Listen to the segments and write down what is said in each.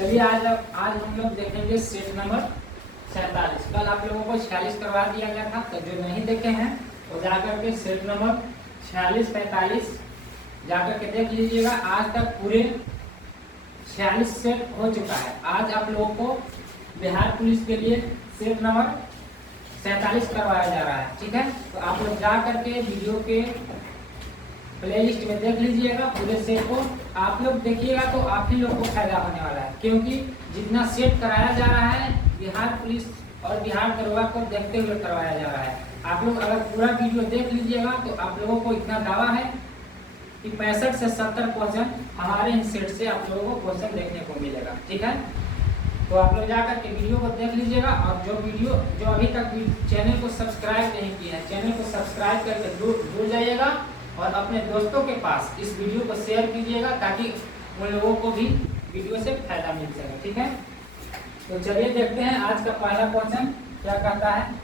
चलिए आज हम लोग देखेंगे सेट नंबर 47। कल आप लोगों को 46 करवा दिया गया था, तो जो नहीं देखे हैं वो जाकर के सेट नंबर 46 45 जाकर के देख लीजिएगा। आज तक पूरे 46 सेट हो चुका है। आज आप लोगों को बिहार पुलिस के लिए सेट नंबर 47 करवाया जा रहा है, ठीक है। तो आप लोग जा करके वीडियो के प्लेलिस्ट में देख लीजिएगा। पूरे सेट को आप लोग देखिएगा तो आप ही लोग को फायदा होने वाला है, क्योंकि जितना सेट कराया जा रहा है बिहार पुलिस और बिहार दरोगा को देखते हुए करवाया जा रहा है। आप लोग अगर पूरा वीडियो देख लीजिएगा तो आप लोगों को इतना दावा है कि 65 से 70 क्वेश्चन हमारे इन सेट से आप लोगों को क्वेश्चन देखने को मिलेगा, ठीक है। तो आप लोग जाकर के वीडियो को देख लीजिएगा। और जो अभी तक चैनल को सब्सक्राइब नहीं किया है, चैनल को सब्सक्राइब करके जुड़ जाइएगा और अपने दोस्तों के पास इस वीडियो को शेयर कीजिएगा, ताकि उन लोगों को भी वीडियो से फायदा मिल सके, ठीक है। तो चलिए देखते हैं आज का पहला क्वेश्चन क्या कहता है।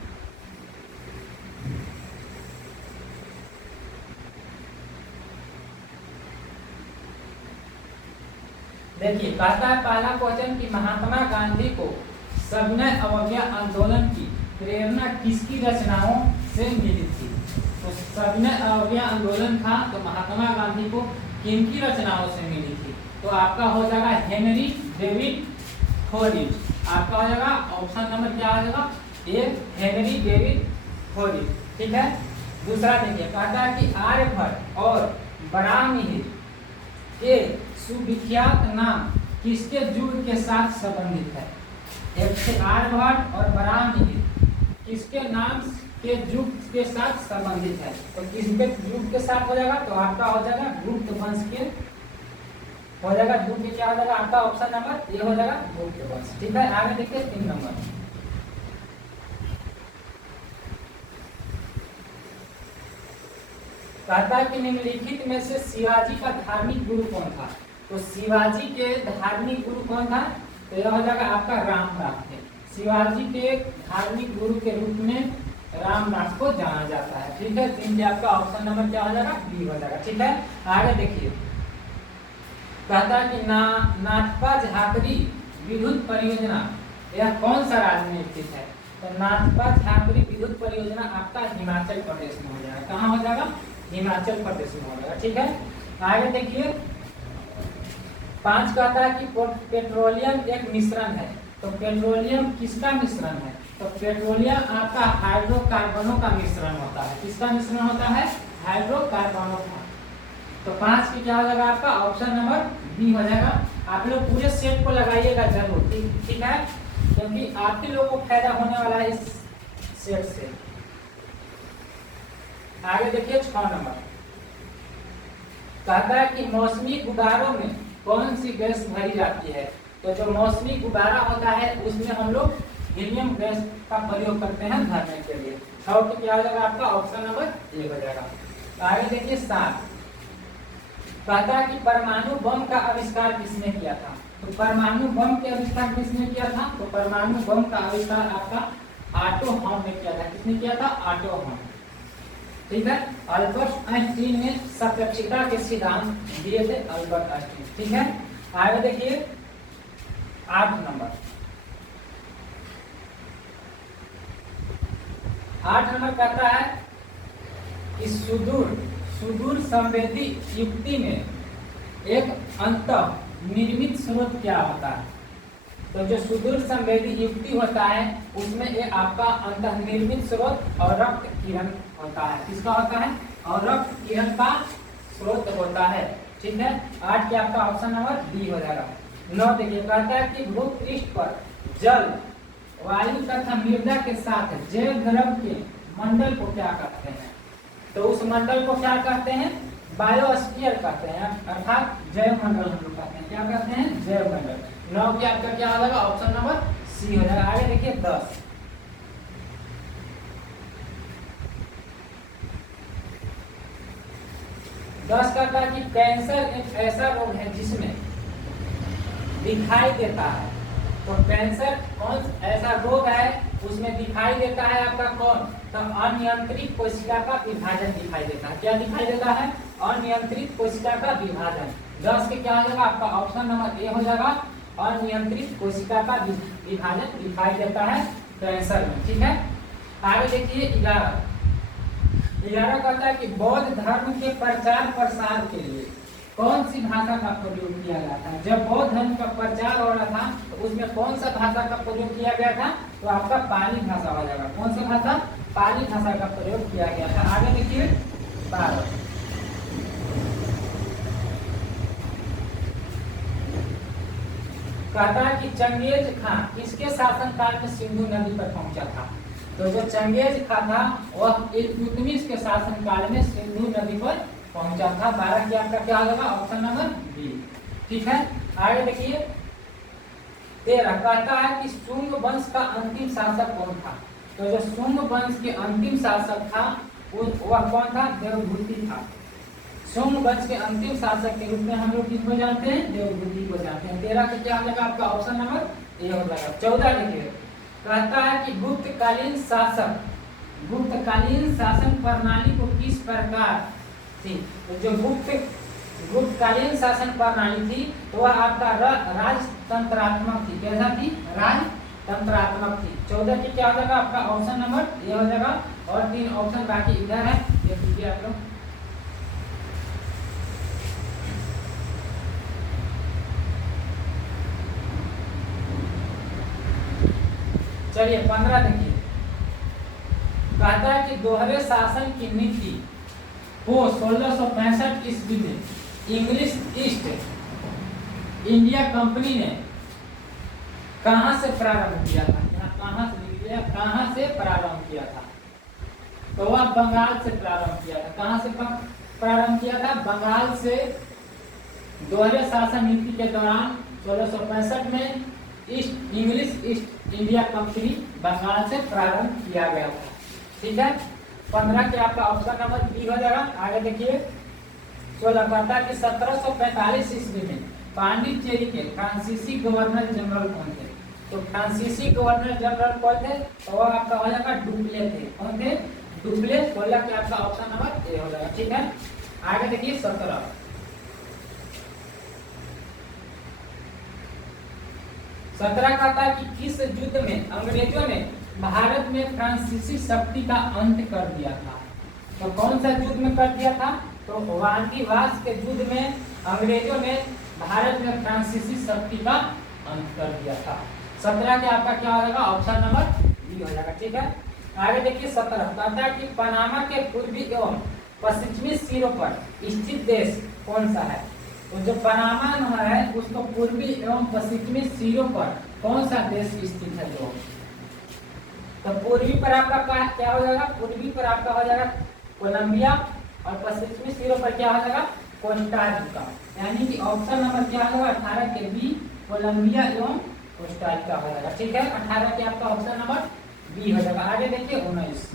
देखिए, कहता है पहला क्वेश्चन कि महात्मा गांधी को सविनय अवज्ञा आंदोलन की प्रेरणा किसकी रचनाओं से मिली थी। तो सविनय अवज्ञा आंदोलन था तो महात्मा गांधी को किनकी रचनाओं से मिली थी। तो आपका हो जाएगा हेनरी डेविड थॉरिज। आपका हो जाएगा ऑप्शन नंबर क्या आ जाएगा, ए हेनरी डेविड थॉरिज, ठीक है। दूसरा देखिए, कहता है कि आर्यभट्ट और बराहमिहिर के सुविख्यात नाम किसके युग के साथ संबंधित है। एक से आर्यभट्ट और बराहमिहिर किसके नाम के युग के साथ संबंधित है। तो किसके युग के साथ हो जाएगा, तो आपका हो जाएगा गुप्त वंश के हो जाएगा। युग के क्या हो जाएगा, आपका ऑप्शन नंबर ये हो जाएगा गुप्त वंश, ठीक है। आगे देखिए 3 नंबर। कहता है कि निम्नलिखित में से शिवाजी का धार्मिक गुरु कौन था। तो शिवाजी के धार्मिक गुरु कौन था, तो यह हो जाएगा आपका रामदास थे। शिवाजी के धार्मिक गुरु के रूप में रामदास को जाना जाता है, ठीक है। 3 आपका ऑप्शन नंबर क्या हो जाएगा, बी हो जाएगा, ठीक है। आगे देखिए, कहता है कि नाथपा झाकरी विद्युत परियोजना यह कौन सा राज्य में स्थित है। तो नाथपा झाकरी विद्युत परियोजना आपका हिमाचल प्रदेश में हो जाएगा। कहाँ हो जाएगा, हिमाचल प्रदेश में हो जाएगा, ठीक है। आगे देखिए 5 कहता है कि पेट्रोलियम एक मिश्रण है। तो पेट्रोलियम किसका मिश्रण है। तो पेट्रोलियम आपका हाइड्रोकार्बनों का मिश्रण होता है। किसका मिश्रण होता है, हाइड्रोकार्बनों का। तो 5 की क्या हो जाएगा आपका ऑप्शन नंबर बी हो जाएगा। आप लोग पूरे सेट को लगाइएगा जरूर, ठीक है, क्योंकि आप ही लोगों को फायदा होने वाला है इस सेट से। आगे देखिए 6 नंबर। कहता है कि मौसमी गुब्बारों में कौन सी गैस भरी जाती है। तो जो मौसमी गुब्बारा होता है उसमें हम लोग हीलियम गैस का प्रयोग करते हैं भरने के लिए। 6 की क्या हो जाएगा आपका ऑप्शन नंबर ए हो जाएगा। आगे देखिए 7। कहता है कि परमाणु बम का आविष्कार किसने किया था। तो परमाणु बम के आविष्कार किसने किया था। तो परमाणु बम का आविष्कार आपका ऑटो हॉर्न ने किया था। किसने किया था, ऑटो हॉर्न, ठीक है। अल्बर्ट आइंस्टीन ने सापेक्षिकता के सिद्धांत दिए थे, अल्बर्ट आइंस्टीन, ठीक है। आगे देखिए 8 नंबर। 8 नंबर कहता है कि सुदूर संवेदी युक्ति में एक अंतः निर्मित स्रोत क्या होता है। तो जो सुदूर संवेदी युक्ति होता है उसमें एक आपका अंतः निर्मित स्रोत और रक्त किरण होता है। किसका होता है, और रक्त किरण का स्रोत होता है, ठीक है। 8 के आपका ऑप्शन नंबर डी हो जाएगा। 9 देखिए, कहता है कि भूपृष्ठ पर जल, वायु तथा मृदा के साथ जैव द्रव के मंडल को क्या कहते हैं। तो उस मंडल को क्या कहते हैं, बायोस्फीयर कहते हैं, अर्थात जैव मंडल हम लोग कहते हैं। क्या कहते हैं, जैव मंडल। 9 की आपका क्या हो जाएगा ऑप्शन नंबर सी हो जाएगा। आगे देखिए 10। 10 कहता है कि कैंसर एक ऐसा रोग है जिसमें दिखाई देता है। तो कैंसर कौन ऐसा रोग है उसमें दिखाई देता है आपका कौन, तो अनियंत्रित कोशिका का विभाजन दिखाई देता है। क्या दिखाई देता है, अनियंत्रित कोशिका का विभाजन। 10 के क्या हो जाएगा आपका ऑप्शन नंबर ए हो जाएगा। अनियंत्रित कोशिका का विभाजन दिखाई देता है कैंसर में। ठीक है, आगे देखिए 11 कहता है कि बौद्ध धर्म के प्रचार प्रसार के लिए कौन सी भाषा का प्रयोग किया गया था। जब बौद्ध धर्म का प्रचार हो रहा था तो उसमें कौन सा भाषा का प्रयोग किया गया था, तो आपका पाली भाषा हो जाएगा। कौन सा भाषा, पाली भाषा का प्रयोग किया गया था। आगे देखिए 12 कहता है कि चंगेज खां किसके शासनकाल में सिंधु नदी पर पहुंचा था। तो जो चंगेज खां था वह इल्तुतमिश के शासनकाल में सिंधु नदी पर पहुंचा था। 12 की आपका क्या होगा, ऑप्शन नंबर बी। ठीक है, आगे देखिए 13 कहता है कि शुंग वंश का अंतिम शासक कौन था। तो जो शुंग वंश के अंतिम शासक था वह कौन था, देवभूति था। शुंग वंश के अंतिम शासक के रूप में हम लोग किसको जानते हैं, देवभूति को जानते हैं। 13 का क्या हो जाएगा आपका ऑप्शन नंबर ए हो जाएगा। 14 देखिए कहता है कि गुप्तकालीन शासन प्रणाली को किस प्रकार थी। तो जो गुप्तकालीन शासन प्रणाली थी तो वह आपका राजतंत्रात्मक थी। कैसा थी, राजतंत्रात्मक थी। 14 की क्या हो जाएगा आपका ऑप्शन नंबर ए हो जाएगा। और 3 ऑप्शन बाकी इधर है, देख लीजिए आप लोग। चलिए 15 देखिए कहता है कि दोहरे शासन की नीति को 1665 ईस्वी में इंग्लिश ईस्ट इंडिया कंपनी ने कहां से प्रारंभ किया था। यहाँ कहां से प्रारंभ किया था, तो वह बंगाल से प्रारंभ किया था। कहां से प्रारंभ किया था, बंगाल से। दोहरे शासन नीति के दौरान 1665 में English East India company Bengal से प्रारंभ किया गया था। ठीक है, 15 के आपका ऑप्शन नंबर बी हो जाएगा। आगे देखिए 16 कहता कि 1745 ईस्वी में पांडिचेरी के फ्रांसीसी गवर्नर जनरल कौन थे। तो फ्रांसीसी गवर्नर जनरल कौन थे, तो वह आपका हो जाएगा डुप्ले थे। कौन थे, डुप्ले। 16 के आपका ऑप्शन नंबर ए हो जाएगा। ठीक है, आगे देखिए 17 कहता है कि किस युद्ध में अंग्रेजों ने भारत में फ्रांसीसी शक्ति का अंत कर दिया था। तो कौन सा युद्ध में कर दिया था, तो वांडीवास के युद्ध में अंग्रेजों ने भारत में फ्रांसीसी शक्ति का अंत कर दिया था। 17 के आपका क्या हो जाएगा, ऑप्शन नंबर बी हो जाएगा। ठीक है, आगे देखिए 17 कहता है कि पनामा के पूर्वी एवं पश्चिमी सिरों पर स्थित देश कौन सा है। तो जो पनामा है उसको पूर्वी एवं पश्चिमी सिरों पर कौन सा देश स्थित है। तो पूर्वी पर आपका क्या हो जाएगा, पूर्वी पर आपका हो जाएगा कोलंबिया और पश्चिमी सिरों पर क्या हो जाएगा, कोस्टारिका। यानी कि ऑप्शन नंबर क्या होगा 18 के बी, कोलंबिया एवं कोस्टारिका हो जाएगा। ठीक है, 18 के आपका ऑप्शन नंबर बी हो जाएगा। आगे देखिए 19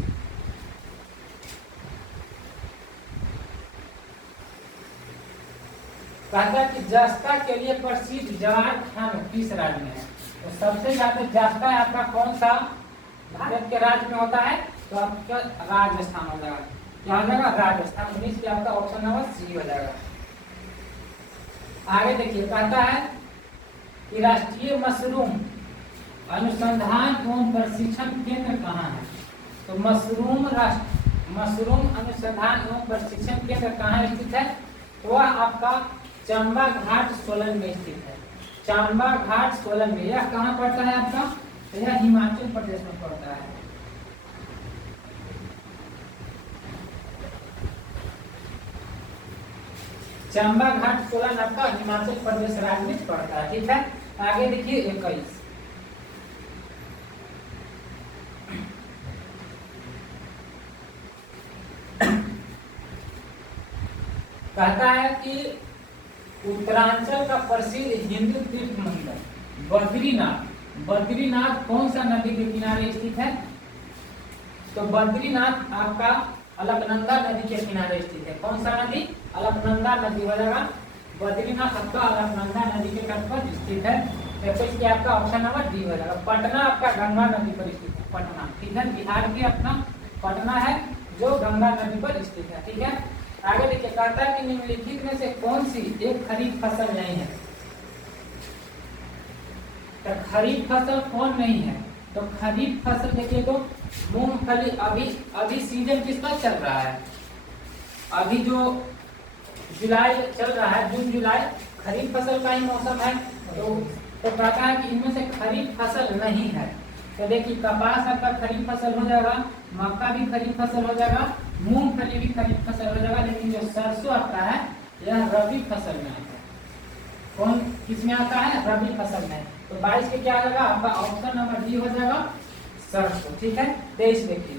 कहता है कि जस्ता के लिए प्रसिद्ध जवाहर खान किस राज्य में है। तो सबसे ज्यादा जस्ता आपका कौन सा भारत के राज्य में होता है, तो आपका राजस्थान हो जाएगा। क्या हो जाएगा, राजस्थान। 19 पे आपका ऑप्शन नंबर सी हो जाएगा। आगे देखिए कहता है कि राष्ट्रीय मशरूम अनुसंधान एवं प्रशिक्षण केंद्र कहाँ है। तो मशरूम अनुसंधान एवं प्रशिक्षण केंद्र कहाँ स्थित है, तो वह आपका चंबा घाट सोलन में स्थित है। चंबा घाट सोलन में। यह कहाँ पड़ता है आपका, तो यह हिमाचल प्रदेश में पड़ता है। चंबा घाट सोलन आपका हिमाचल प्रदेश राज्य में पड़ता है। ठीक है, आगे देखिए 21 कहता है कि उत्तरांचल का प्रसिद्ध हिंदू तीर्थ मंदिर बद्रीनाथ कौन सा नदी के किनारे स्थित है। तो बद्रीनाथ आपका अलकनंदा नदी के किनारे स्थित है। कौन सा नदी, अलकनंदा नदी हो जाएगा। बद्रीनाथ आपका अलकनंदा नदी के तट पर स्थित है। इसके आपका ऑप्शन नंबर डी हो जाएगा। पटना आपका गंगा नदी पर स्थित है। पटना, ठीक है, बिहार के अपना पटना है जो गंगा नदी पर स्थित है। ठीक है, आगे देखिए कहता है कि निम्नलिखित में से कौन सी एक खरीफ फसल नहीं है। तो खरीफ फसल कौन नहीं है? तो खरीफ फसल देखिए तो मूंगफली, अभी अभी सीजन किसका चल रहा है? अभी जो जुलाई चल रहा है, जून जुलाई खरीफ फसल का ही मौसम है। तो कहता है कि इनमें से खरीफ फसल नहीं है। तो देखिए कपास आपका खरीफ फसल हो जाएगा, मक्का भी खरीफ फसल हो जाएगा, मूंगफली भी खरीफ फसल हो जाएगा, लेकिन जो सरसों आता है यह रबी फसल में आता है। कौन किस में आता है? रबी फसल में। तो 22 के क्या आ जाएगा आपका? ऑप्शन नंबर डी हो जाएगा, सरसों। ठीक है। 23 देखिए,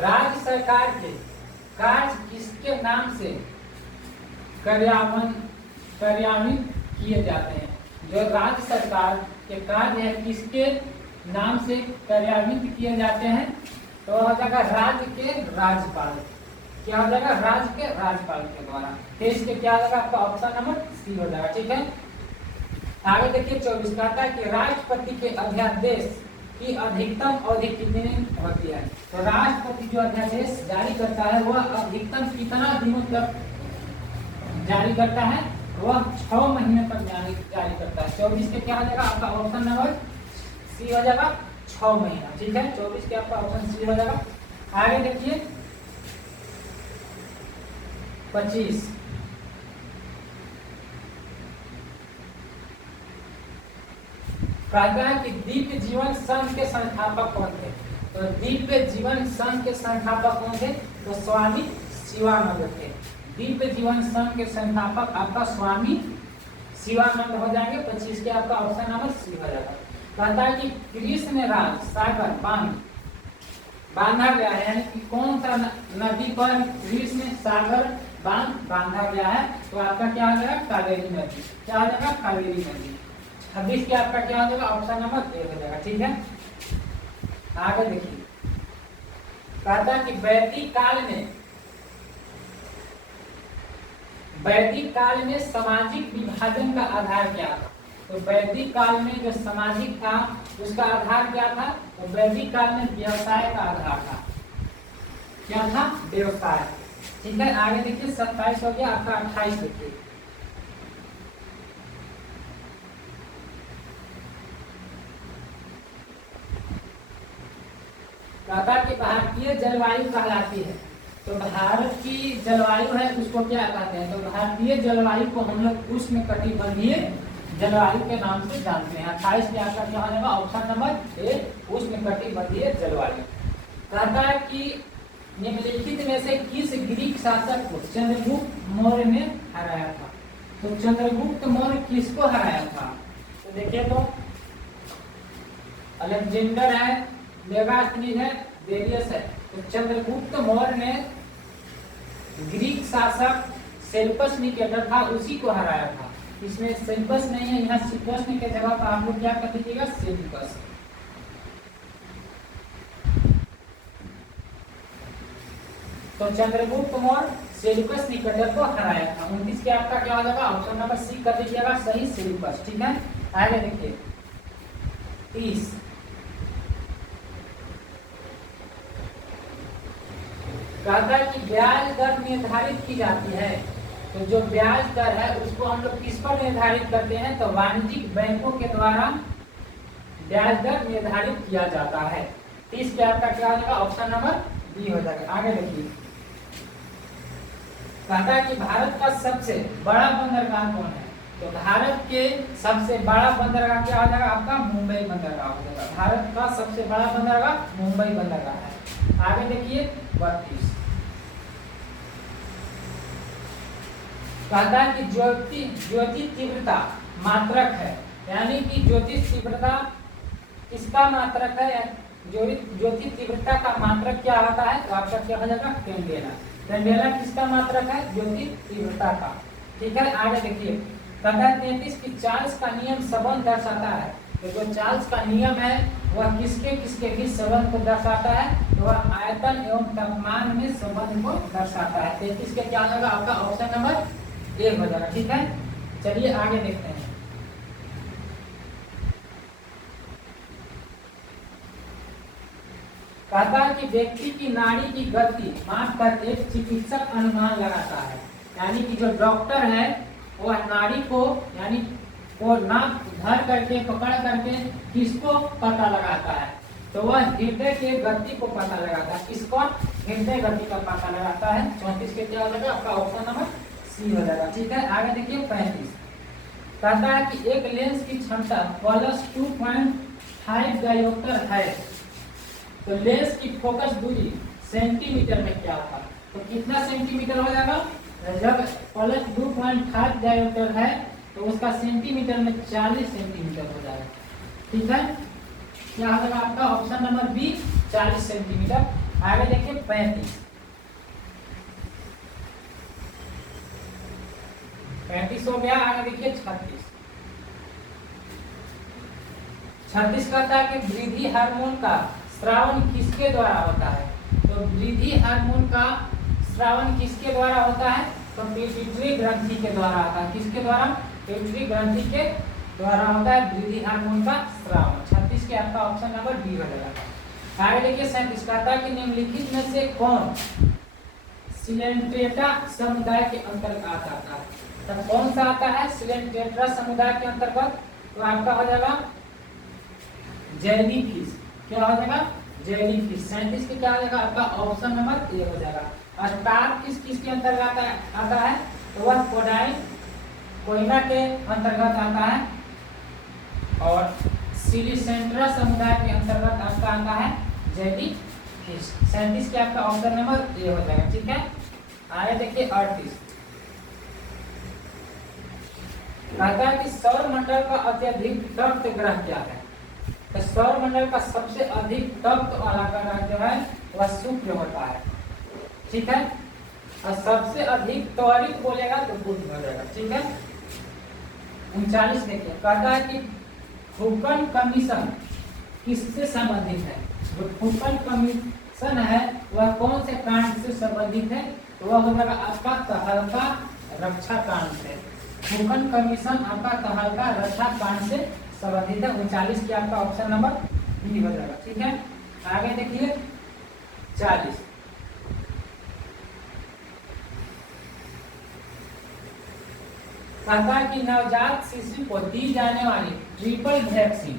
राज्य सरकार के कार्य किसके नाम से कार्यान्वित किए जाते हैं? जो राज्य सरकार के कार्य है किसके नाम से कार्यान्वित किए जाते हैं? तो हो जाएगा राज्य के राज्यपाल। क्या हो जाएगा? राज्य के राज्यपाल के द्वारा। देश के क्या हो जाएगा आपका? ऑप्शन नंबर सी हो जाएगा। ठीक है। आगे देखिए 24 कहता है कि राष्ट्रपति के अध्यादेश की अधिकतम अवधि कितनी होती है? तो राष्ट्रपति जो अध्यादेश जारी करता है वह अधिकतम कितना दिनों तक जारी करता है? वह 6 महीने तक जारी करता है। 24 के क्या हो जाएगा आपका? ऑप्शन नंबर सी हो जाएगा, 6 महीना। ठीक है। 24 के आपका ऑप्शन सी हो जाएगा। आगे देखिए 25 कहता है कि दिव्य जीवन संघ के संस्थापक कौन थे? तो दिव्य जीवन संघ के संस्थापक कौन थे? तो स्वामी शिवानंद थे। दिव्य जीवन संघ के संस्थापक आपका स्वामी शिवानंद हो जाएंगे। 25 के आपका ऑप्शन नंबर सी हो जाएगा। कहता है कि कृष्ण राज सागर बांध बांधा गया है, यानी कि कौन सा नदी पर कृष्ण सागर बांध बांधा गया है? तो आपका क्या हो जाएगा? कावेरी नदी। क्या हो जाएगा? कावेरी नदी। 26 के आपका क्या हो जाएगा? ऑप्शन नंबर ए हो जाएगा। ठीक है। आगे देखिए कहता है कि वैदिक काल में सामाजिक विभाजन का आधार क्या था? तो वैदिक काल में जो सामाजिक था उसका आधार क्या था? तो वैदिक काल में व्यवसाय का आधार था। क्या था? व्यवसाय। ठीक है। आगे देखिए 27 हो गया आपका। 28 देखिए कहता कि भारतीय जलवायु कहलाती है। तो भारत की जलवायु है उसको क्या कहते हैं? तो भारतीय जलवायु को हम लोग उष्णकटिबंधीय जलवायु के नाम से जानते हैं। 28 में आपका क्या हो जाएगा? ऑप्शन नंबर ए, उष्णकटिबंधीय जलवायु। कहता है कि निम्नलिखित में से किस ग्रीक शासक को चंद्रगुप्त मौर्य ने हराया था? तो चंद्रगुप्त मौर्य किसको हराया था? तो देखिए तो अलेक्जेंडर है, मेगास्थनीज है, डेरियस है। तो चंद्रगुप्त मौर्य ने ग्रीक शासक सेल्युकस निकेटर था उसी को हराया था। इसमें सेल्युकस नहीं है, यहाँ सिल्कस के जगह पर आप लोग क्या कर दीजिएगा? सेल्युकस। तो चंद्रगुप्त मौर्य सेल्युकस निकेटर को हराया था। 29 के आपका क्या हो जाएगा? ऑप्शन नंबर सी कर दीजिएगा सही, सेल्युकस। ठीक है। आगे देखिए 30 कहता है कि ब्याज दर निर्धारित की जाती है। तो जो ब्याज दर है उसको हम लोग किस पर निर्धारित करते हैं? तो वाणिज्यिक बैंकों के द्वारा ब्याज दर निर्धारित किया जाता है। 30 के आपका क्या हो जाएगा? ऑप्शन नंबर बी हो जाएगा। आगे देखिए कहता है कि भारत का सबसे बड़ा बंदरगाह कौन है? तो भारत के सबसे बड़ा बंदरगाह क्या हो जाएगा आपका? मुंबई बंदरगाह हो जाएगा। भारत का सबसे बड़ा बंदरगाह मुंबई बंदरगाह है। आगे देखिए 32 कहता है कि ज्योति तीव्रता मात्रक है, यानी कि ज्योति तीव्रता किसका मात्रक है? ज्योति तीव्रता का मात्रक क्या होता है? तो आपका क्या हो जाएगा? कैंडेला। कैंडेला किसका मात्रक है? ज्योति तीव्रता का। ठीक है। आगे देखिए कहता है 33 की चार्ल्स का नियम संबंध दर्शाता है। तो जो चार्ल्स का नियम है वह किसके किसके बीच संबंध को दर्शाता है? तो वह आयतन एवं तापमान में संबंध को दर्शाता है। 33 के क्या होगा आपका? ऑप्शन नंबर ए हो जाएगा। ठीक है। चलिए आगे देखते हैं। कहता है कि व्यक्ति की नाड़ी की गति माप कर एक चिकित्सक अनुमान लगाता है। यानी कि जो डॉक्टर है वह नाड़ी को यानी वो नाप धर करके पकड़ करके किसको पता लगाता है, तो वह हृदय के गति को पता लगाता है। किसको? हृदय गति का पता लगाता है। 34 के क्या हो जाएगा आपका ऑप्शन नंबर सी हो जाएगा। ठीक है, आगे देखिए 35 कहता है कि एक लेंस की क्षमता +2.5 डायोप्टर है, तो लेंस की फोकस दूरी सेंटीमीटर में क्या होगा, तो कितना सेंटीमीटर हो जाएगा? जब +2.5 डायोप्टर है तो उसका सेंटीमीटर में 40 सेंटीमीटर हो जाएगा। ठीक है, क्या हो जाएगा आपका ऑप्शन नंबर बी 40 सेंटीमीटर। आगे देखिए 35 हो गया। आगे देखिए 36 कहता है कि वृद्धि हार्मोन का स्रावन किसके द्वारा होता है, तो वृद्धि हार्मोन का स्रावन किसके द्वारा होता है, तो पिट्यूटरी ग्रंथि के द्वारा होता है। किसके द्वारा? पिट्यूटरी ग्रंथि के द्वारा होता है वृद्धि हार्मोन का स्रावन। 36 के आपका ऑप्शन नंबर बी हो जाएगा। आगे देखिए 37 कहता है कि निम्नलिखित में से कौन सिलेंट्रेटा समुदाय के अंतर्गत आता है, तो कौन सा आता है सिलेंट्रेटा समुदाय के अंतर्गत, तो आपका हो जाएगा जेलीफिश। क्या हो जाएगा? जेलीफिश। 37 के क्या हो जाएगा आपका ऑप्शन नंबर ए हो जाएगा। स्टार किसके अंतर्गत आता है, तो वह कोइना के अंतर्गत आता है, और सिलिसेंट्रा समुदाय के अंतर्गत आपका आता है जेलीफिश। 37 के आपका ऑप्शन नंबर ए हो जाएगा। ठीक है, आगे देखिए 38 कहता है कि सौर मंडल का अत्यधिक तप्त ग्रह क्या है, तो सौर मंडल का सबसे अधिक तप्त वाला ग्रह जो है वह शुक्र होता है। ठीक है, और सबसे अधिक त्वरित बोलेगा तो बुध हो जाएगा। ठीक है, 39 देखिए कहता है कि फुकन कमीशन किससे संबंधित है, जो फुकन कमीशन है वह कौन से कांड से संबंधित है, तो वह हो जाएगा आपका तहलका रक्षा कांड से। फुकन कमीशन आपका तहलका रक्षा कांड से संबंधित है। 39 की आपका ऑप्शन नंबर बी हो जाएगा। ठीक है, आगे देखिए 40 कहता है कि नवजात शिशु को दी जाने वाली ट्रिपल वैक्सीन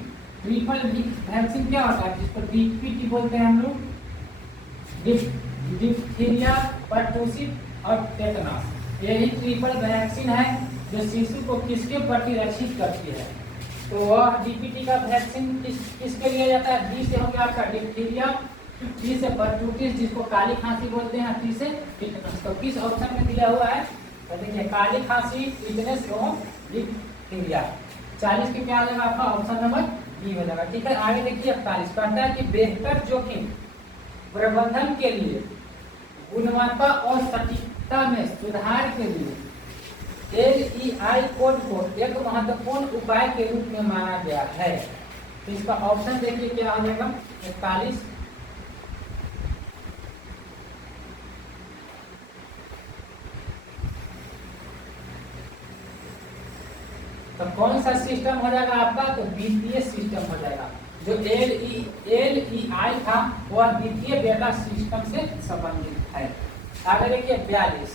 क्या होता है, जिसको डीपीटी बोलते हैं हम लोग, डिप्थीरिया, परटूसिस और टेटनस। यही ट्रिपल वैक्सीन है जो शिशु को किसके प्रतिरक्षित करती है, तो वह डीपीटी का वैक्सीन किसके लिए जाता है? डी से हो गया आपका डिप्थीरिया, टी से परटूसिस जिसको काली खांसी बोलते हैं, टी से टेटनस। तो किस ऑप्शन में दिया हुआ है, तो देखिए काली खांसी, टिटनेस और डिप्थीरिया। 40 के क्या आ जाएगा आपका ऑप्शन नंबर बी हो जाएगा। ठीक है, आगे देखिए 41 कहता है कि बेहतर जोखिम प्रबंधन के लिए गुणवत्ता और सटीकता में सुधार के लिए LEI कोड को एक महत्वपूर्ण उपाय के रूप में माना गया है। तो इसका ऑप्शन देखिए क्या हो जाएगा 41। तो कौन सा सिस्टम हो जाएगा आपका, तो द्वितीय सिस्टम हो जाएगा। जो LEI था वह द्वितीय डेटा सिस्टम से संबंधित है। आगे देखिए 42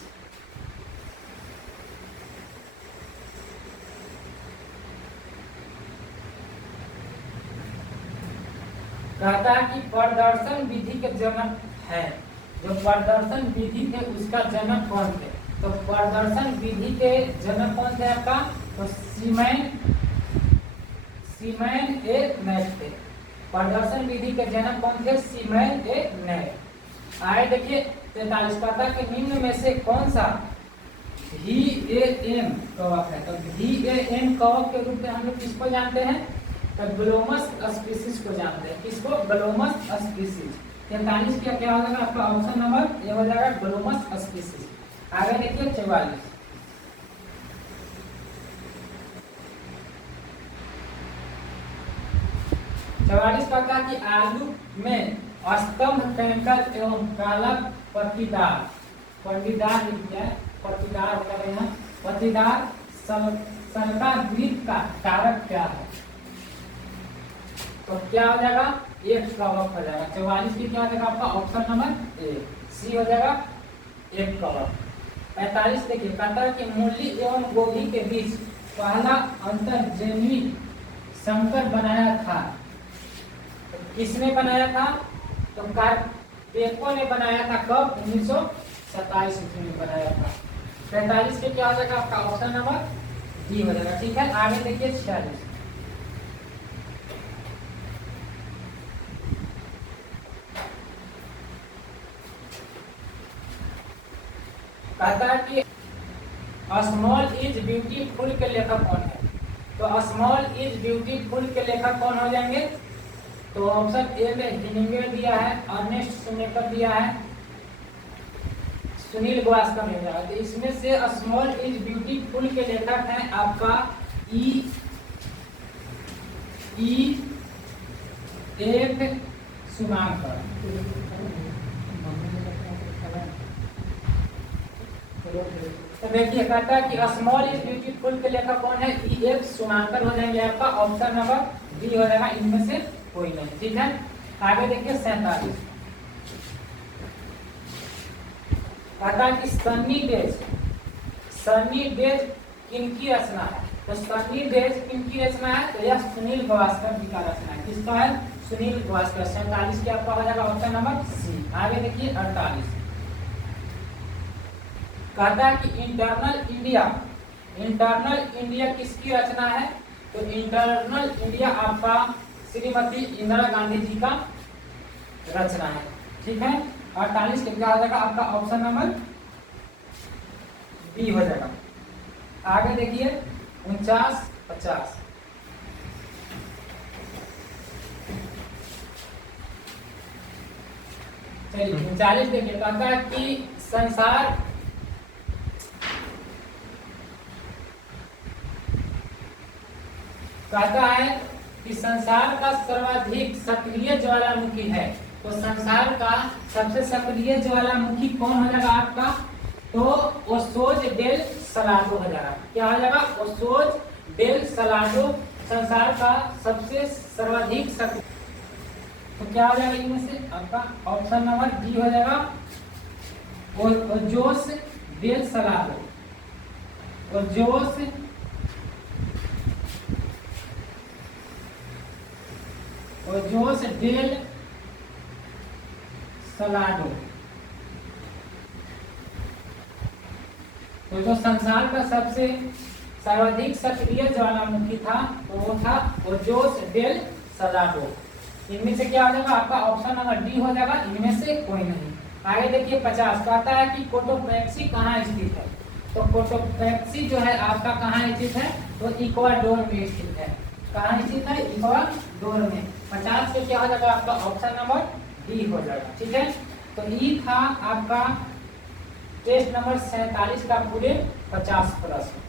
कहता है कि प्रदर्शन विधि के जनक है, जो प्रदर्शन विधि थे उसका जनक कौन थे, तो प्रदर्शन विधि के जनक कौन थे आपका, तो सीमैन ए नेट थे। प्रदर्शन विधि के जनक कौन थे? सीमैन ए नेट। आए देखिए 43 कहता है कि निम्न में से कौन सा VAM कवक है, तो VAM कवक के रूप में हम लोग किसको जानते हैं, तो ग्लोमस स्पीसीज को जानते हैं। किसको? Glomus species. 43 क्या हो जाएगा आपका ऑप्शन नंबर ए हो जाएगा ग्लोमस स्पीसीज। आगे देखिए 44 कहता है कि आलू में स्तंभ कैंकर एवं काला पट्टीदार सल्का द्वीप का कारक क्या है, तो क्या हो जाएगा 1 कवक हो जाएगा। 44 की क्या हो जाएगा आपका ऑप्शन नंबर ए, सी हो जाएगा 1 कवक। 45 देखिए, कहता है कि मूली एवं गोभी के बीच पहला अंतर जैमी संकर बनाया था। तो किसने बनाया था? तो कार्पेको ने बनाया था। कब? 1927 में बनाया था। 45 के क्या हो जाएगा आपका ऑप्शन नंबर डी हो जाएगा। ठीक है, आगे देखिए 46। कहता है कि स्मॉल इज ब्यूटीफुल के लेखक कौन है? तो स्मॉल इज ब्यूटीफुल के लेखक कौन हो जाएंगे? तो ऑप्शन ए में हेमिंगवे दिया है, अर्नेस्ट शुमेकर दिया है, सुनील गावस्कर दिया है। तो इसमें से स्मॉल इज ब्यूटीफुल के लेखक हैं आपका ई एफ शुमाकर। तो देखिए, कहता है कि स्मॉल इज ब्यूटीफुल के लेखक कौन है? ई एफ शुमाकर हो जाएंगे आपका ऑप्शन नंबर डी हो जाएगा, इनमें से कोई नहीं। ठीक है, आगे देखिए 47। कहता है कि सनी डेज किनकी रचना है? तो सनी डेज किनकी रचना है? तो यह सुनील गावस्कर जी का रचना है। किसका है? सुनील गावस्कर। 47 के आपका हो जाएगा ऑप्शन नंबर सी। आगे देखिए 48। कहता है कि इंटरनल इंडिया किसकी रचना है? तो इंटरनल इंडिया आपका श्रीमती इंदिरा गांधी जी का रचना है। ठीक है, 48 के क्या हो जाएगा आपका ऑप्शन नंबर बी हो जाएगा। आगे देखिए 49 50। चलिए 39 देखिए, कहता है कि संसार कहता है कि संसार का सर्वाधिक सक्रिय ज्वालामुखी है। तो संसार का सबसे सक्रिय ज्वालामुखी कौन हो जाएगा आपका? तो ओसोज डेल सलाडो हो जाएगा। क्या हो जाएगा? ओसोज डेल सलाडो संसार का सबसे सर्वाधिक सक्रिय। तो क्या हो जाएगा इनमें से आपका ऑप्शन नंबर डी हो जाएगा, Ojos del Salado. Ojos del Salado. तो जो संसार का सबसे सर्वाधिक सक्रिय ज्वालामुखी था तो वो था ओजोस डेल सलाडो। इनमें से क्या हो जाएगा आपका ऑप्शन नंबर डी हो जाएगा, इनमें से कोई नहीं। आगे देखिए 50। कहता है कि कोटोपैक्सी कहाँ स्थित है? तो कोटोपैक्सी जो है आपका कहाँ स्थित है? तो इक्वाडोर में स्थित है। कहाँ स्थित है? इक्वाडोर में। 50 से क्या हो जाएगा आपका ऑप्शन नंबर डी हो जाएगा। ठीक है, तो ये था आपका टेस्ट नंबर 47 का पूरे 50 प्रश्न।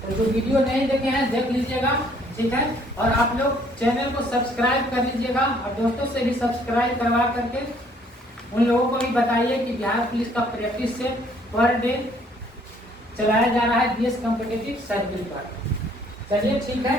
तो जो वीडियो नहीं देखे हैं देख लीजिएगा। ठीक है, और आप लोग चैनल को सब्सक्राइब कर लीजिएगा और दोस्तों से भी सब्सक्राइब करवा करके उन लोगों को भी बताइए कि बिहार पुलिस का प्रैक्टिस सेट पर डे चलाया जा रहा है बीएस कॉम्पिटिटिव सर्किल पर। चलिए ठीक है।